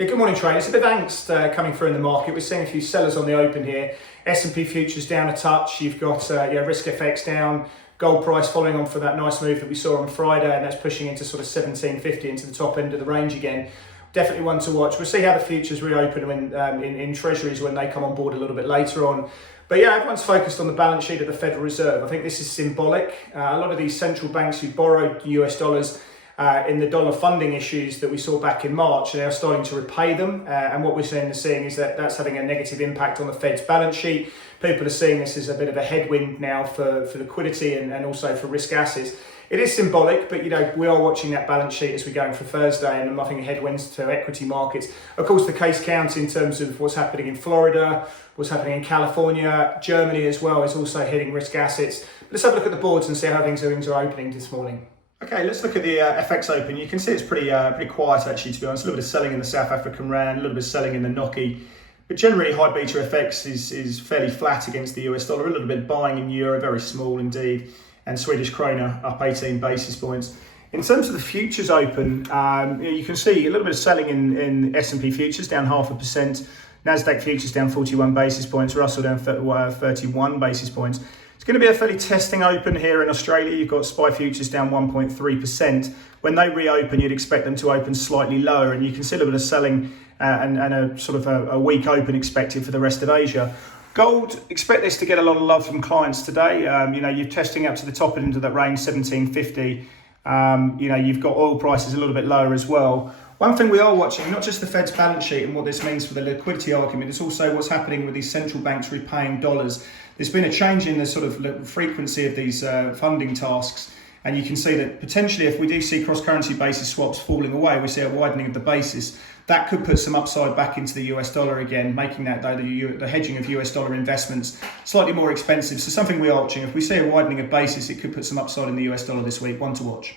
Yeah, good morning, traders. A bit of angst coming through in the market. We're seeing a few sellers on the open here. S&P futures down a touch. You've got risk FX down. Gold price following on for that nice move that we saw on Friday, and that's pushing into sort of 1750 into the top end of the range again. Definitely one to watch. We'll see how the futures reopen when, in treasuries when they come on board a little bit later on. But yeah, everyone's focused on the balance sheet of the Federal Reserve. I think this is symbolic. A lot of these central banks who borrowed US dollars in the dollar funding issues that we saw back in March, they are starting to repay them. And what we're seeing is that that's having a negative impact on the Fed's balance sheet. People are seeing this as a bit of a headwind now for liquidity and also for risk assets. It is symbolic, but we are watching that balance sheet as we go in for Thursday, and nothing headwinds to equity markets. Of course, the case counts in terms of what's happening in Florida, what's happening in California, Germany as well is also hitting risk assets. Let's have a look at the boards and see how things are opening this morning. Okay, let's look at the FX open. You can see it's pretty quiet actually, to be honest. A little bit of selling in the South African rand, a little bit of selling in the NOK. But generally, high beta FX is fairly flat against the US dollar. A little bit buying in euro, very small indeed. And Swedish krona up 18 basis points. In terms of the futures open, you can see a little bit of selling in S&P futures, down 0.5%. Nasdaq futures down 41 basis points. Russell down 31 basis points. It's going to be a fairly testing open here in Australia. You've got SPI futures down 1.3%. When they reopen, you'd expect them to open slightly lower, and you can see a little bit of selling and a sort of a weak open expected for the rest of Asia. Gold, expect this to get a lot of love from clients today. You're testing up to the top end of that range, 1750. You've got oil prices a little bit lower as well. One thing we are watching, not just the Fed's balance sheet and what this means for the liquidity argument, it's also what's happening with these central banks repaying dollars. There's been a change in the sort of frequency of these funding tasks. And you can see that potentially if we do see cross-currency basis swaps falling away, we see a widening of the basis. That could put some upside back into the US dollar again, making that, though, the hedging of US dollar investments slightly more expensive. So something we are watching. If we see a widening of basis, it could put some upside in the US dollar this week. One to watch.